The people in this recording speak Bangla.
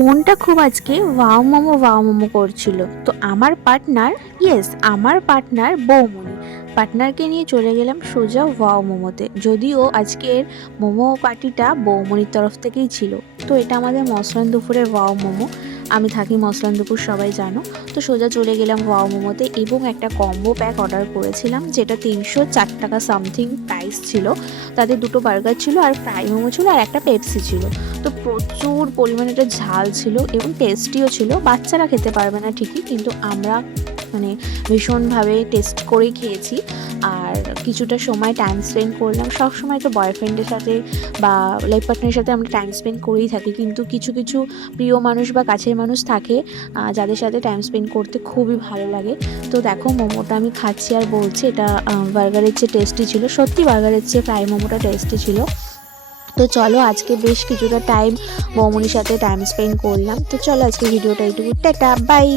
মনটা খুব আজকে ওয়াও মোমো করছিল। তো আমার পার্টনার বৌমনি, পার্টনারকে নিয়ে চলে গেলাম সোজা ওয়াও মোমোতে। যদিও আজকের মোমো পার্টিটা বৌমনির তরফ থেকেই ছিল। তো এটা আমাদের মসলান দুপুরের ওয়াও মোমো। আমি থাকি মসলান দুপুর, সবাই জানো। তো সোজা চলে গেলাম ওয়াও মোমোতে এবং একটা কম্বো প্যাক অর্ডার করেছিলাম, যেটা 304 টাকা সামথিং প্রাইস ছিল। তাতে দুটো বার্গার ছিল আর ফ্রাই মোমো ছিল আর একটা পেপসি ছিল। তো প্রচুর পরিমাণে এটা ঝাল ছিল এবং টেস্টিও ছিল। বাচ্চারা খেতে পারবে না ঠিকই, কিন্তু আমরা মানে ভীষণভাবে টেস্ট করেই খেয়েছি। আর কিছুটা সময় টাইম স্পেন্ড করলাম। সব সময় তো বয়ফ্রেন্ডের সাথে বা লাইফ পার্টনারের সাথে আমরা টাইম স্পেন্ড করেই থাকি, কিন্তু কিছু কিছু প্রিয় মানুষ বা কাছের মানুষ থাকে যাদের সাথে টাইম স্পেন্ড করতে খুবই ভালো লাগে। তো দেখো মোমোটা আমি খাচ্ছি আর বলছি এটা বার্গারের চেয়ে টেস্টি ছিল। সত্যি বার্গারের চেয়ে ফ্রাই মোমোটা টেস্টি ছিল। তো চলো, আজকে বেশ কিছুটা টাইম বৌমনির সাথে টাইম স্পেন্ড করলাম। তো চলো আজকে ভিডিওটা এইটুকু, টাটা বাই।